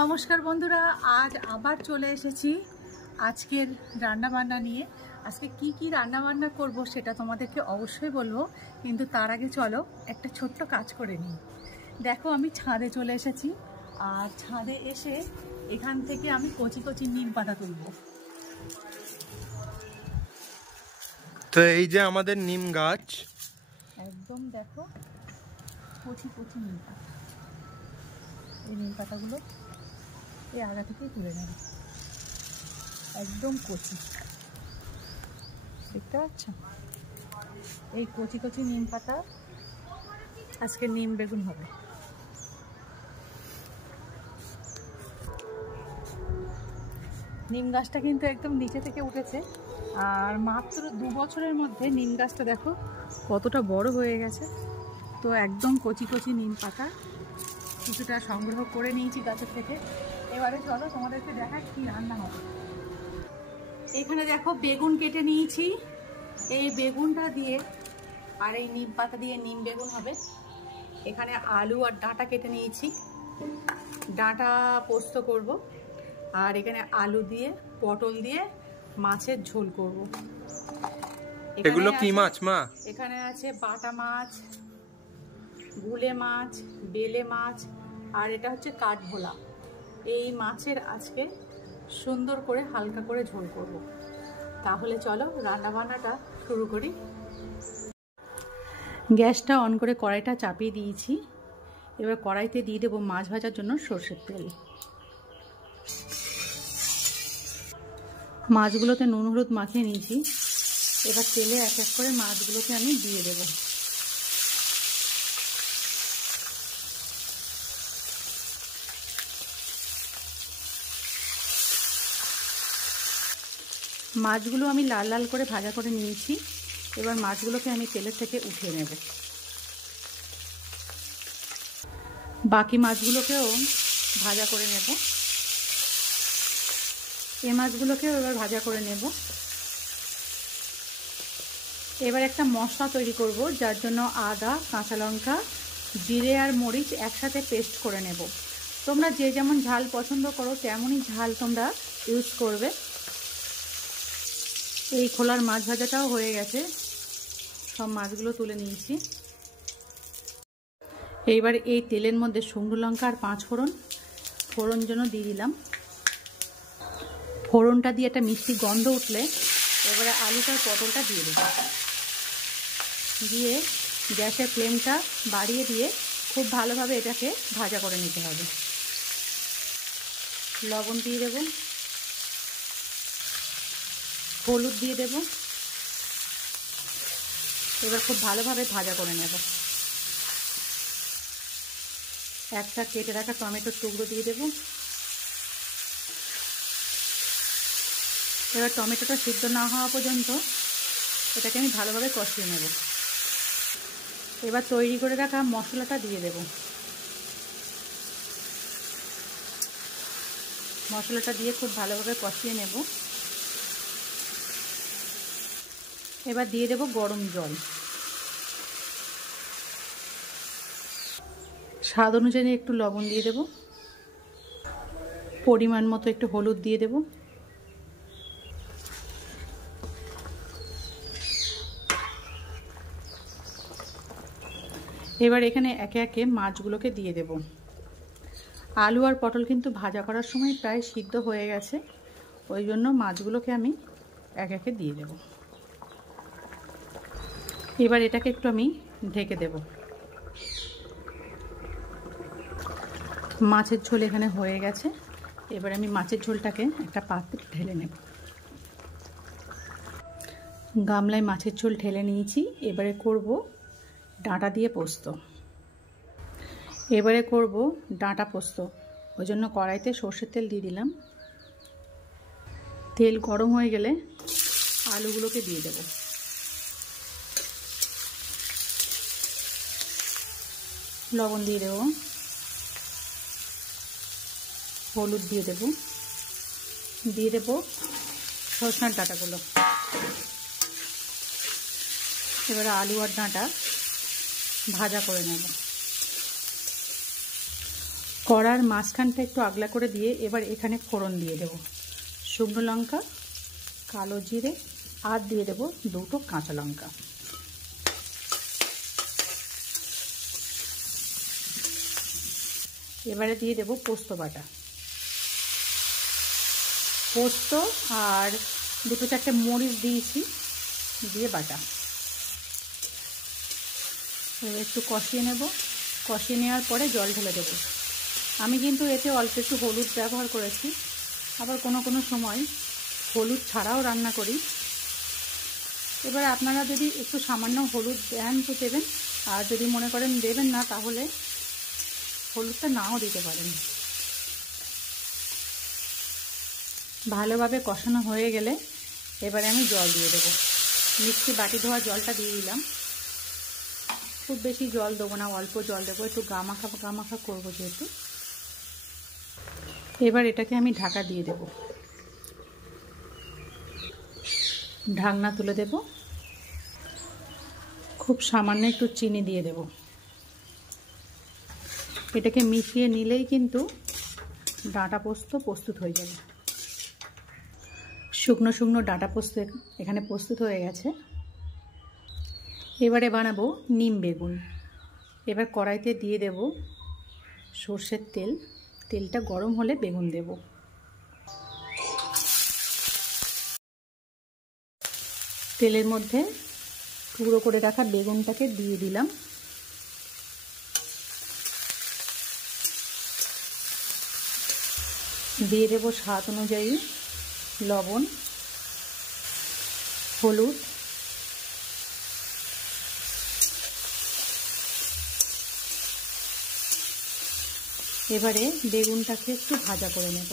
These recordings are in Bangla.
নমস্কার বন্ধুরা, আজ আবার চলে এসেছি আজকের রান্নাবান্না নিয়ে। আজকে কি কি রান্নাবান্না করব সেটা তোমাদেরকে অবশ্যই বলবো, কিন্তু তার আগে চলো একটা ছোট্ট কাজ করে নিই। দেখো, আমি ছাদে চলে এসেছি, আর ছাদে এসে এখান থেকে আমি কচি কচি নিম পাতা তুলবো। তো এই যে আমাদের নিম গাছ, একদম দেখো কচি কচি নিম পাতা। এই নিম পাতাগুলো এই আগা থেকেই তুলে নেব, একদম কচি, দেখতে পাচ্ছ? এই কচি কচি নিম পাতা আজকে নিম বেগুন হবে। নিম গাছটা কিন্তু একদম নিচে থেকে উঠেছে, আর মাত্র 2 বছরের মধ্যে নিম গাছটা দেখো কতটা বড় হয়ে গেছে। তো একদম কচি কচি নিম পাতা কিছুটা সংগ্রহ করে নিয়েছি গাছের থেকে। এবারে চলো তোমাদেরকে দেখাই কি রান্না হবে। এখানে দেখো বেগুন কেটে নিয়েছি, এই বেগুনটা দিয়ে আর এই নিম পাতা দিয়ে নিম বেগুন হবে। এখানে আলু আর ডাঁটা কেটে নিয়েছি, ডাঁটা পোস্ত করব। আর এখানে আলু দিয়ে পটল দিয়ে মাছের ঝোল করব। এগুলো কি মাছ মা? এখানে আছে বাটা মাছ, গুলে মাছ, বেলে মাছ, আর এটা হচ্ছে কাঠভোলা। এই মাছের আজকে সুন্দর করে হালকা করে ঝোল করব। তাহলে চলো রান্নাবান্নাটা শুরু করি। গ্যাসটা অন করে কড়াইটা চাপিয়ে দিয়েছি। এবার কড়াইতে দিয়ে দেবো মাছ ভাজার জন্য সরষের তেল। মাছগুলোতে নুন হলুদ মাখিয়ে নিয়েছি। এবার তেলে এক এক করে মাছগুলোকে আমি দিয়ে দেব। মাছগুলো আমি লাল লাল করে ভাজা করে নিয়েছি। এবার মাছগুলোকে আমি তেলের থেকে উঠিয়ে নেব। বাকি মাছগুলোকেও ভাজা করে নেব। এই মাছগুলোকেও এবার ভাজা করে নেব। এবার একটা মশলা তৈরি করব, যার জন্য আদা, কাঁচা লঙ্কা, জিরে আর মরিচ একসাথে পেস্ট করে নেব। তোমরা যে যেমন ঝাল পছন্দ করো তেমনই ঝাল তোমরা ইউজ করবে। এই খোলার মাছ ভাজাটাও হয়ে গেছে, সব মাছগুলো তুলে নিয়েছি। এইবার এই তেলের মধ্যে শুকনো লঙ্কা আর 5 ফোড়ন জন্য দিয়ে দিলাম। ফোড়নটা দিয়ে একটা মিষ্টি গন্ধ উঠলে এবারে আলুটার পটলটা দিয়ে দেব। দিয়ে গ্যাসের ফ্লেমটা বাড়িয়ে দিয়ে খুব ভালোভাবে এটাকে ভাজা করে নিতে হবে। লবণ দিয়ে দেব, হলুদ দিয়ে দেব। এবার খুব ভালোভাবে ভাজা করে নেব। একটা কেটে রাখা টমেটোর টুকরো দিয়ে দেব। এবার টমেটোটা সিদ্ধ না হওয়া পর্যন্ত এটাকে আমি ভালোভাবে কষিয়ে নেব। এবার তৈরি করে রাখা মশলাটা দিয়ে দেব। মশলাটা দিয়ে খুব ভালোভাবে কষিয়ে নেব। এবার দিয়ে দেব গরম জল। স্বাদ অনুযায়ী একটু লবণ দিয়ে দেব, পরিমাণ মতো একটু হলুদ দিয়ে দেব। এবার এখানে একে একে মাছগুলোকে দিয়ে দেব। আলু আর পটল কিন্তু ভাজা করার সময় প্রায় সিদ্ধ হয়ে গেছে, ওই জন্য মাছগুলোকে আমি একে একে দিয়ে দেব। এবার এটাকে একটু আমি ঢেকে দেব। মাছের ঝোল এখানে হয়ে গেছে। এবার আমি মাছের ঝোলটাকে একটা পাত্রে ঢেলে নেব। গামলায় মাছের ঝোল ঢেলে নিয়েছি। এবারে করব ডাঁটা দিয়ে পোস্ত। এবারে করব ডাঁটা পোস্ত, ওই জন্য কড়াইতে সর্ষের তেল দিয়ে দিলাম। তেল গরম হয়ে গেলে আলুগুলোকে দিয়ে দেব। লবণ দিয়ে দেব, হলুদ দিয়ে দেব, দিয়ে দেব সরষের ডাঁটাগুলো। এবারে আলু আর ডাঁটা ভাজা করে নেব। কড়ার মাঝখানটা একটু আগলা করে দিয়ে এবার এখানে ফোড়ন দিয়ে দেব। শুকনো লঙ্কা, কালো জিরে আর দিয়ে দেব 2টো কাঁচা লঙ্কা। এবারে দিয়ে দেব পোস্ত বাটা, পোস্ত আর 2-4টে মরিচ দিয়েছি, দিয়ে বাটা। এবার একটু কষিয়ে নেব, কষিয়ে নেওয়ার পরে জল ঢেলে দেব। আমি কিন্তু এতে অল্প একটু হলুদ ব্যবহার করেছি, আবার কোনো সময় হলুদ ছাড়াও রান্না করি। এবার আপনারা যদি একটু সামান্য হলুদ দেন তো দেবেন, আর যদি মনে করেন দেবেন না তাহলে হলুদটা নাও দিতে পারেন। ভালোভাবে কষানো হয়ে গেলে এবারে আমি জল দিয়ে দেবো। মিক্সি বাটি ধোয়া জলটা দিয়ে দিলাম। খুব বেশি জল দেবো না, অল্প জল দেবো, একটু গামাখা করবো যেহেতু। এবার এটাকে আমি ঢাকা দিয়ে দেব। ঢাকনা তুলে দেব। খুব সামান্য একটু চিনি দিয়ে দেব। এটাকে মিশিয়ে নিলেই কিন্তু ডাঁটা পোস্ত প্রস্তুত হয়ে যাবে। শুকনো ডাঁটা পোস্ত এখানে প্রস্তুত হয়ে গেছে। এবারে বানাবো নিম বেগুন। এবার কড়াইতে দিয়ে দেব সর্ষের তেল। তেলটা গরম হলে বেগুন দেব। তেলের মধ্যে টুকরো করে রাখা বেগুনটাকে দিয়ে দিলাম। দিয়ে দেব স্বাদ অনুযায়ী লবণ, হলুদ, এবারে বেগুনটাকে একটু ভাজা করে নেব।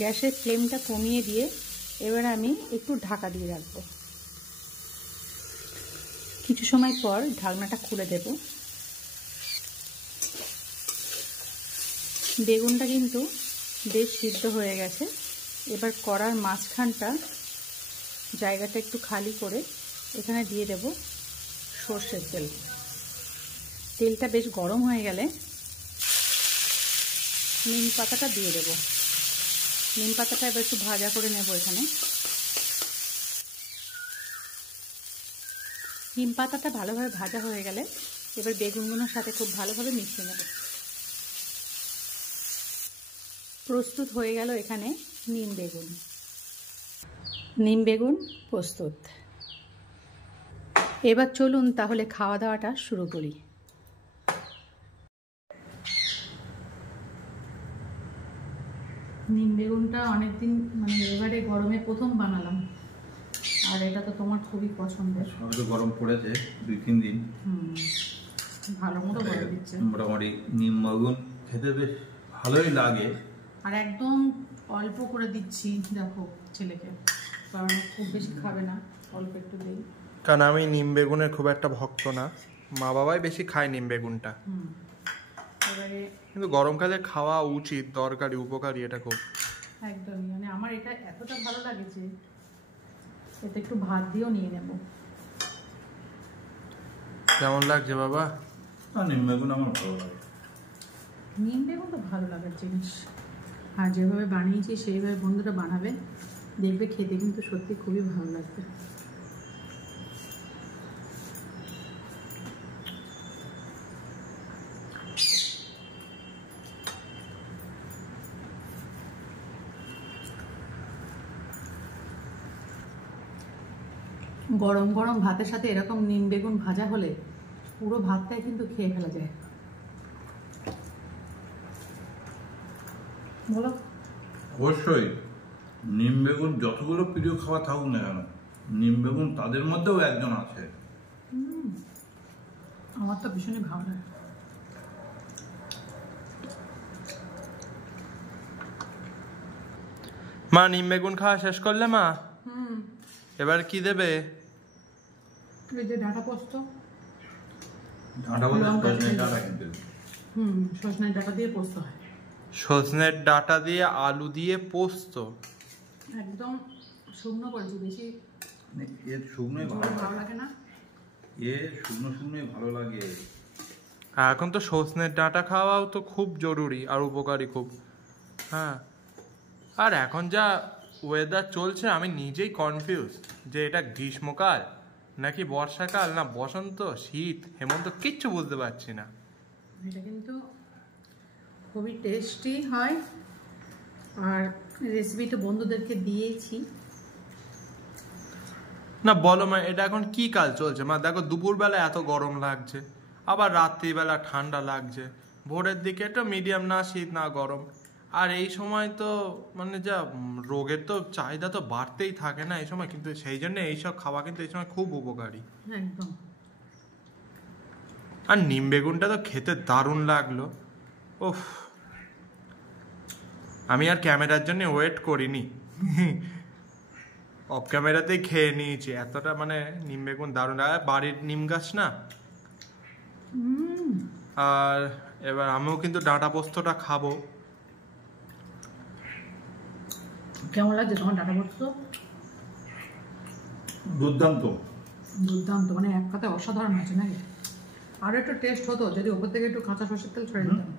গ্যাসের ফ্লেমটা কমিয়ে দিয়ে এবার আমি একটু ঢাকা দিয়ে রাখব। কিছু সময় পর ঢাকনাটা খুলে দেব। বেগুনটা কিন্তু বেশ সিদ্ধ হয়ে গেছে। এবার কড়ার মাঝখানটা জায়গাটা একটু খালি করে এখানে দিয়ে দেব সর্ষের তেল। তেলটা বেশ গরম হয়ে গেলে নিম পাতাটা দিয়ে দেব। নিম পাতাটা এবার একটু ভাজা করে নেব। এখানে নিম পাতাটা ভালোভাবে ভাজা হয়ে গেলে এবার বেগুনগুলোর সাথে খুব ভালোভাবে মিশিয়ে নেব। প্রস্তুত হয়ে গেল এখানে নিম বেগুন। নিম বেগুন প্রস্তুত। এবার চলুন তাহলে খাওয়া দাওয়াটা শুরু করি। নিম বেগুনটা অনেকদিন এবারে গরমে প্রথম বানালাম, আর এটা তো তোমার খুবই পছন্দের। গরম পড়েছে 2-3 দিন, ভালো মতো গরম দিচ্ছে। মোটামুটি নিম বেগুন খেতে বেশ ভালোই লাগে। আর একদম অল্প করে দিচ্ছি দেখো ছেলেকে, কারণ খুব বেশি খাবে না, অল্প একটু দিই। কারণ আমি নিম বেগুনের খুব একটা ভক্ত না, মা বাবাই বেশি খায় নিম বেগুনটা। এবারে কিন্তু গরমকালে খাওয়া উচিত, দরকারি, উপকারী এটা খুব। একদমই আমার এটা এতটা ভালো লাগে যে এতে একটু ভাত দিয়েও নিয়ে নেব। কেমন লাগছে বাবা? নিম বেগুন আমার ভালো লাগে। নিম বেগুন তো ভালো লাগার জিনিস, আর যেভাবে বানিয়েছি সেইভাবে বন্ধুরা বানাবে, দেখবে খেতে কিন্তু সত্যি খুবই ভালো লাগবে। গরম গরম ভাতের সাথে এরকম নিম বেগুন ভাজা হলে পুরো ভাতটাই কিন্তু খেয়ে ফেলা যায়। বলো। অবশ্যই নিম বেগুন যতগুলো প্রিয় খাওয়া থাকুক না কেন, নিম বেগুন তাদের মধ্যেও একজন আছে। আমার তো ভীষণই ভালো লাগে। মা নিম বেগুন খাওয়া শেষ করলে? মা এবার কি দেবে? এই যে ডাঁটা পোস্ত, সজনের ডাঁটা দিয়ে পোস্ত হয়। সজনের ডাঁটা দিয়ে আলু দিয়ে পোস্ত, একদম শুকনো করেছি, বেশি এর শুকনোই ভালো লাগে না। শুকনোই ভালো লাগে। আর এখন তো সজনের ডাঁটা খাওয়াও তো খুব জরুরি আর উপকারী খুব। হ্যাঁ, আর এখন যা ওয়েদার চলছে আমি নিজেই কনফিউজ যে এটা গ্রীষ্মকাল নাকি বর্ষাকাল না বসন্ত শীত হেমন্ত কিচ্ছু বুঝতে পারছি না। এটা কিন্তু খুবই টেস্টি হয়, আর রেসিপিটা বন্ধুদেরকে দিয়েছি। না বলো মা, এটা এখন কি কাল চলছে মা? দেখো দুপুরবেলা এত গরম লাগছে, আবার রাত্রিবেলা ঠান্ডা লাগছে, ভোরের দিকে একটু মিডিয়াম, না শীত না গরম। আর এই সময় তো মানে যা রোগের তো চাহিদা তো বাড়তেই থাকে না এই সময়, কিন্তু সেই জন্য এইসব খাওয়া কিন্তু এই সময় খুব উপকারী। একদম। আর নিম বেগুনটা তো খেতে দারুণ লাগলো। ওফ, আমি আর ক্যামেরার জন্য ওয়েট করিনি, অফ ক্যামেরাতেই খেয়ে নিয়েছি। এতটা মানে নিম বেগুন দারুণ, বাড়ির নিম গাছ না। আর এবার আমিও কিন্তু ডাঁটা পোস্তটা খাবো। কেমন লাগছে তোমার ডাঁটা পোস্ত? দুর্দান্ত। দুর্দান্ত, মানে এক কথায় অসাধারণ আছে নাকি? আরো একটু টেস্ট হতো যদি ওপর থেকে একটু কাঁচা সরষের তেল ছড়িয়ে দিতাম,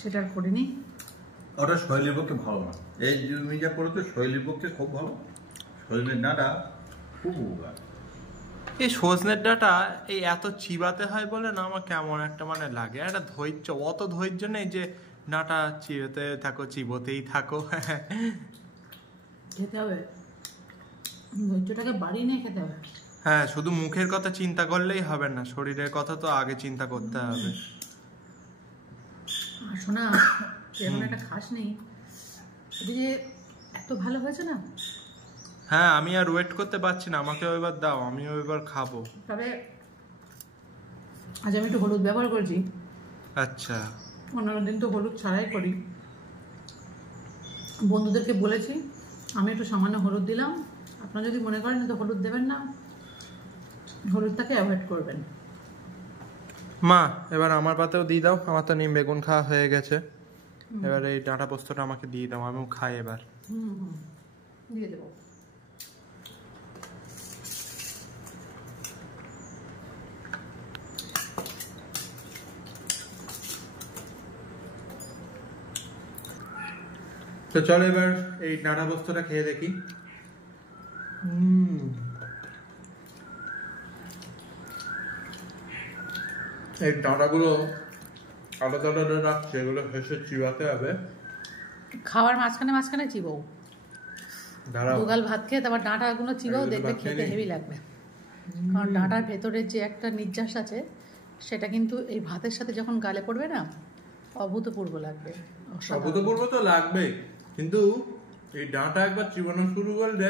সেটা আর করিনি। ওটা শৈলীর পক্ষে ভালো না, এই তুমি যা করো তো শৈলীর পক্ষে খুব ভালো। সজনের ডাঁটা খুব উপকার। এই সজনের ডাঁটা এই এত চিবাতে হয় বলে না আমার কেমন একটা মানে লাগে, একটা ধৈর্য, অত ধৈর্য নেই যে ডাঁটা চিবোতে থাকো চিবোতেই থাকো। খেতে হবে, ধৈর্যটাকে বাড়িয়ে নিয়ে খেতে হবে। হ্যাঁ, শুধু মুখের কথা চিন্তা করলেই হবে না, শরীরের কথা তো আগে চিন্তা করতে হবে। আর শোনা, যেমন একটা খাস নেই, এটা যে এত ভালো হয়েছে না। হ্যাঁ, আমি আর ওয়েট করতে পারছি না, আমাকেও এবার দাও, আমিও এবার খাবো। তবে আজ আমি একটু হলুদ ব্যবহার করেছি। আচ্ছা। অন্যান্য দিন তো হলুদ ছাড়াই করি। বন্ধুদেরকে বলেছি আমি একটু সামান্য হলুদ দিলাম, আপনারা যদি মনে করেন তো হলুদ দেবেন না, হলুদটাকে অ্যাভয়েড করবেন। মা, এবার আমার পাতেও দিয়ে দাও, আমার তো নিম বেগুন খাওয়া হয়ে গেছে। এবার এই ডাঁটা পোস্তটা আমাকে দিয়ে দাও, আমিও খাই এবার। দিয়ে দেবো। তো চলো এবার এই ডাঁটা পোস্তটা খেয়ে দেখি। এই ডাঁটাগুলো আলাদা আলাদা রাখছে, এগুলো হেসে চিবাতে হবে। খাওয়ার মাঝখানে মাঝখানে চিবাও, দুগাল ভাত খেয়ে তারপর ডাঁটাগুলো চিবাও, দেখবে খেতে হেভি লাগবে। কারণ ডাঁটার ভেতরে যে একটা নির্যাস আছে সেটা কিন্তু এই ভাতের সাথে যখন গালে পড়বে না, অভূতপূর্ব লাগবে। অভূতপূর্ব তো লাগবে, কিন্তু এই ডাঁটা একবার চিবানো শুরু করলে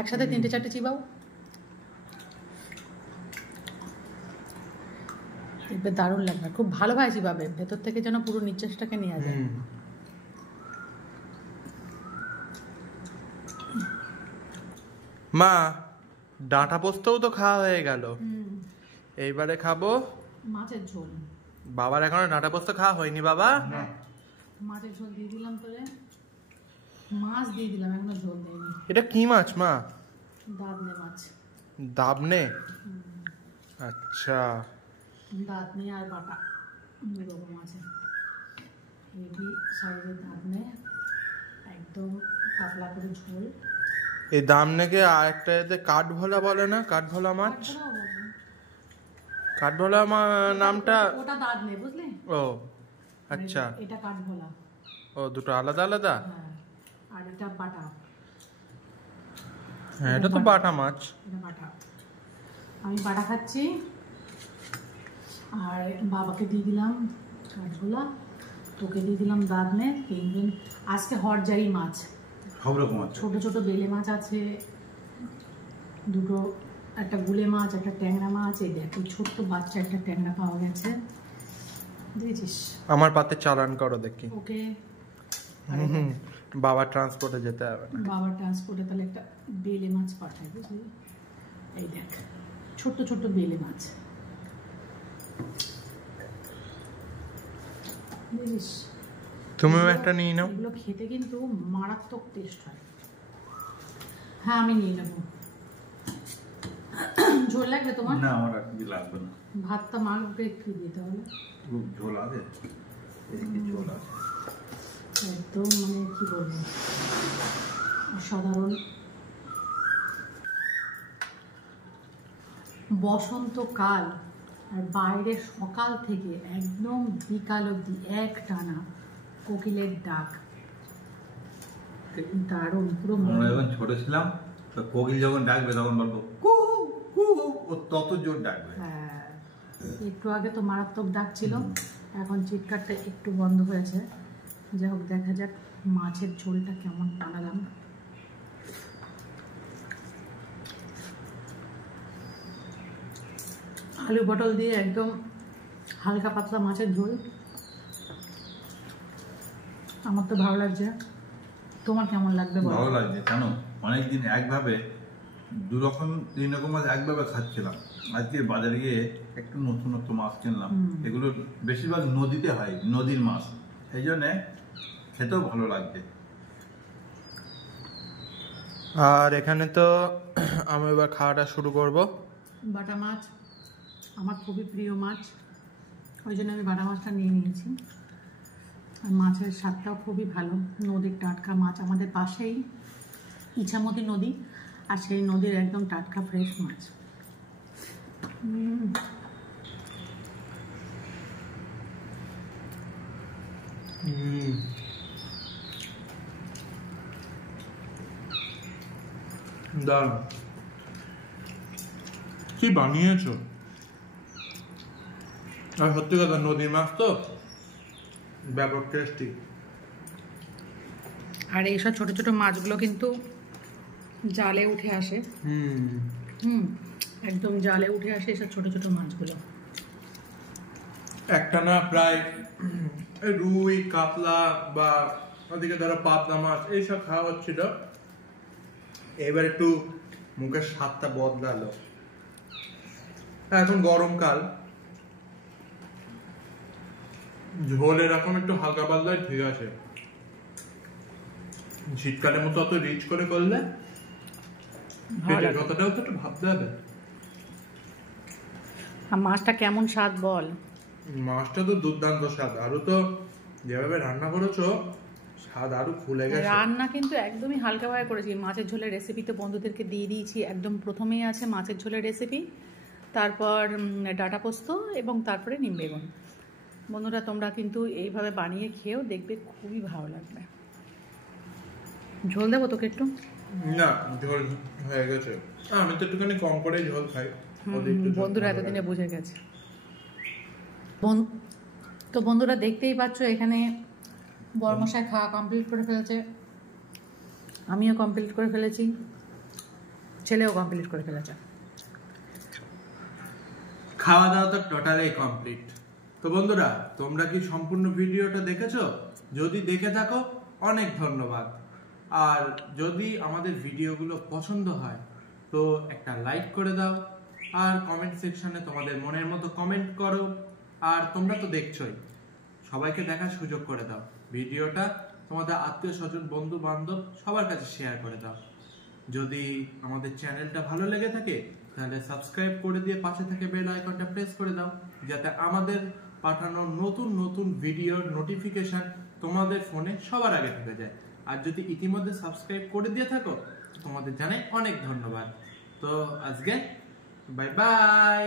একসাথে 3-4টে চিবাও, দেখবে দারুণ লাগবে। খুব ভালোভাবে চিবাবে, ভেতর থেকে যেন পুরো নির্যাসটাকে নেওয়া যায়। মা, ডাঁটা পোস্তও তো খাওয়া হয়ে গেল, এইবারে খাবো মাছের ঝোল। বাবার এখনো ডাঁটা পোস্ত খাওয়া হয়নি বাবা। মাছের ঝোল দিয়ে দিলাম, তোরে মাছ দিয়ে দিলাম, এখনো ঝোল দেয়নি। এটা কি মাছ মা? দাদনে মাছ। দাবনে? আচ্ছা। দাদনে আর বাটা দুরকম আছে। হেভি সাইজের দাদনে, একদম পাতলা করে ঝোল। এই দামনেকে আরেকটা এতে কাঠভোলা বলে না? কাঠভোলা মাছ, কাঠভোলা নামটা। ওটা দাদনে, বুঝলি? ও আচ্ছা, এটা কাঠভোলা। ও দুটো আলাদা আলাদা। হ্যাঁ, আর এটা বাটা। হ্যাঁ, এটা তো বাটা মাছ। এটা বাটা। আমি বাটা খাচ্ছি, আর বাবাকে দিয়ে দিলাম কাঠভোলা, তোকে দিয়ে দিলাম দাদনে। তিনজন আজকে হরজাই মাছ, সব রকম আছে। ছোট ছোট বেলে মাছ আছে দুটো, একটা গুলে মাছ, একটা ট্যাংরা মাছ। এই দেখো ছোট্ট বাচ্চা একটা ট্যাংরা পাওয়া গেছে, দেখেছিস? আমার পাতে চালান করো দেখি। ওকে, বাবা ট্রান্সপোর্টে যেতে হবে না। বাবার ট্রান্সপোর্টে তাহলে একটা বেলে মাছ পাঠায়, বুঝলি? এই দেখ ছোট্ট ছোট্ট বেলে মাছ, বুঝিস? তুমিও একটা নিয়ে নাও। এগুলো খেতে কিন্তু মারাত্মক টেস্ট হয়। হ্যাঁ, আমি নিয়ে নেবো। ঝোল লাগবে তোমার? না, আমার আর কি লাগবে না। ভাতটা মাখবে একটু দিতে হবে, খুব ঝোল আছে, এদিকে ঝোল আছে একদম মানে কি বলবো অসাধারণ। বসন্তকাল আর বাইরে সকাল থেকে একদম বিকাল অবধি এক টানা কোকিলের ডাক, দারুণ পুরো আমরা যখন ছোট ছিলাম তো কোকিল যখন ডাকবে তখন বলবো কুহু কুহু, ও তত জোর ডাকবে। হ্যাঁ, একটু আগে তো মারাত্মক ডাক ছিল, এখন চিৎকারটা একটু বন্ধ হয়েছে। যাই হোক, দেখা যাক মাছের ঝোলটা কেমন বানালাম। আলু পটল দিয়ে একদম হালকা পাতলা মাছের ঝোল, আমার তো ভালো লাগছে। তোমার কেমন লাগবে বলো? ভালো লাগছে, কেন অনেকদিন একভাবে 2 রকম 3 রকম মাছ একভাবে খাচ্ছিলাম। আজকে বাজারে গিয়ে একটু নতুন নতুন মাছ কিনলাম, এগুলো বেশিরভাগ নদীতে হয়, নদীর মাছ, এই জন্যে খেতেও ভালো লাগছে। আর এখানে তো আমি এবার খাওয়াটা শুরু করব। বাটা মাছ আমার খুবই প্রিয় মাছ, ওই জন্য আমি বাটা মাছটা নিয়ে নিয়েছি। আর মাছের স্বাদটাও খুবই ভালো, নদীর টাটকা মাছ, আমাদের পাশেই ইছামতি নদী, আর সেই নদীর একদম টাটকা ফ্রেশ মাছ। দারুণ, কি বানিয়েছো! আর সত্যি কথা, নদীর মাছ তো ব্যাপক টেস্টি। আর এইসব ছোট ছোট মাছগুলো কিন্তু জালে উঠে আসে, একদম জালে উঠে আসে এসব ছোট ছোট মাছগুলো। একটা না প্রায় রুই কাতলা বা ওদিকে ধরো পাবদা মাছ এইসব খাওয়া হচ্ছিল, এবার একটু মুখের স্বাদটা বদলালো। এখন গরমকাল, ঝোল এরকম একটু হালকা পাতলাই ঠিক আছে। শীতকালের মতো অত রিচ করে করলে পেটের কথাটাও তো একটু ভাবতে হবে। আর মাছটা কেমন স্বাদ বল? মাছটা তো দুর্দান্ত স্বাদ, আরো তো যেভাবে রান্না করেছো স্বাদ আরো ফুলে গেছে। রান্না কিন্তু একদমই হালকাভাবে করেছি। মাছের ঝোলের রেসিপি তো বন্ধুদেরকে দিয়ে দিয়েছি, একদম প্রথমেই আছে মাছের ঝোলের রেসিপি, তারপর ডাঁটা পোস্ত এবং তারপরে নিম বেগুন। বন্ধুরা, তোমরা কিন্তু এইভাবে বানিয়ে খেয়েও দেখবে, খুবই ভালো লাগবে। ঝোল দেবো তোকে একটু? না, ঝোল হয়ে গেছে, আমি তো একটুখানি কম করে ঝোল খাই। বন্ধুরা এতদিনে বুঝে গেছে। তো বন্ধুরা দেখতেই পাচ্ছ, এখানে বড়মশাই খাওয়া কমপ্লিট করে ফেলেছে, আমিও কমপ্লিট করে ফেলেছি, ছেলেও কমপ্লিট করে ফেলেছে। খাওয়া দাওয়া তো টোটালি কমপ্লিট। তো বন্ধুরা, তোমরা কি সম্পূর্ণ ভিডিওটা দেখেছো? যদি দেখে থাকো অনেক ধন্যবাদ। আর যদি আমাদের ভিডিওগুলো পছন্দ হয় তো একটা লাইক করে দাও, আর কমেন্ট সেকশনে তোমাদের মনের মতো কমেন্ট করো। আর তোমরা তো দেখছোই, সবাইকে দেখার সুযোগ করে দাও। ভিডিওটা তোমাদের আত্মীয় স্বজন, বন্ধু বান্ধব সবার কাছে শেয়ার করে দাও। যদি আমাদের চ্যানেলটা ভালো লেগে থাকে তাহলে সাবস্ক্রাইব করে দিয়ে পাশে থেকে বেল আইকনটা প্রেস করে দাও, যাতে আমাদের পাঠানো নতুন নতুন ভিডিওর নোটিফিকেশন তোমাদের ফোনে সবার আগে ঢুকে যায়। আর যদি ইতিমধ্যে সাবস্ক্রাইব করে দিয়ে থাকো তোমাদের জানাই অনেক ধন্যবাদ। তো আজকে বাই বাই।